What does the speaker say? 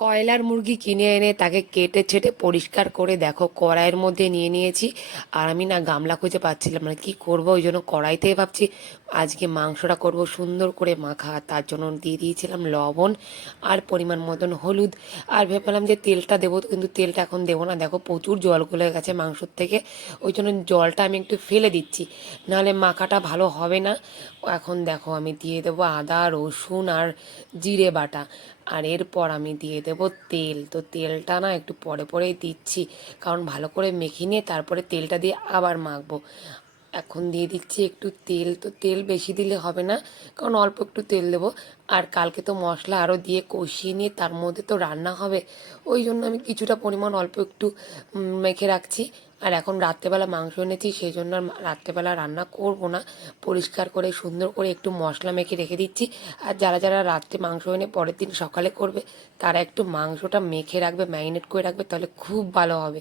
কয়লার মুরগি কিনে এনে তাকে কেটে ছেটে পরিষ্কার করে দেখো কড়াইয়ের মধ্যে নিয়ে নিয়েছি। আর আমি না গামলা খুঁজে পাচ্ছিলাম না কি করব, ওই জন্য কড়াইতেই ভাবছি আজকে মাংসটা করব সুন্দর করে মাখা। তার জন্য দিয়ে দিয়েছিলাম লবণ আর পরিমাণ মতন হলুদ। আর ভেবেলাম যে তেলটা দেবো, কিন্তু তেলটা এখন দেবো না। দেখো প্রচুর জল গলে গেছে মাংসর থেকে, ওই জন্য জলটা আমি একটু ফেলে দিচ্ছি, নাহলে মাখাটা ভালো হবে না। এখন দেখো আমি দিয়ে দেবো আদা রসুন আর জিরে বাটা। আর এরপর আমি দিয়ে দেবো তেল। তো তেলটা না একটু পরে পরেই দিচ্ছি, কারণ ভালো করে মেখে নিয়ে তারপরে তেলটা দিয়ে আবার মাখবো। এখন দিয়ে দিচ্ছি একটু তেল। তো তেল বেশি দিলে হবে না, কারণ অল্প একটু তেল দেবো। আর কালকে তো মশলা আরও দিয়ে কষিয়ে নিয়ে তার মধ্যে তো রান্না হবে, ওই জন্য আমি কিছুটা পরিমাণ অল্প একটু মেখে রাখছি। আর এখন রাত্রেবেলা মাংস এনেছি, সেই জন্য আর রাত্রেবেলা রান্না করব না, পরিষ্কার করে সুন্দর করে একটু মশলা মেখে রেখে দিচ্ছি। আর যারা যারা রাত্রে মাংস এনে পরের দিন সকালে করবে, তারা একটু মাংসটা মেখে রাখবে, ম্যারিনেট করে রাখবে, তাহলে খুব ভালো হবে।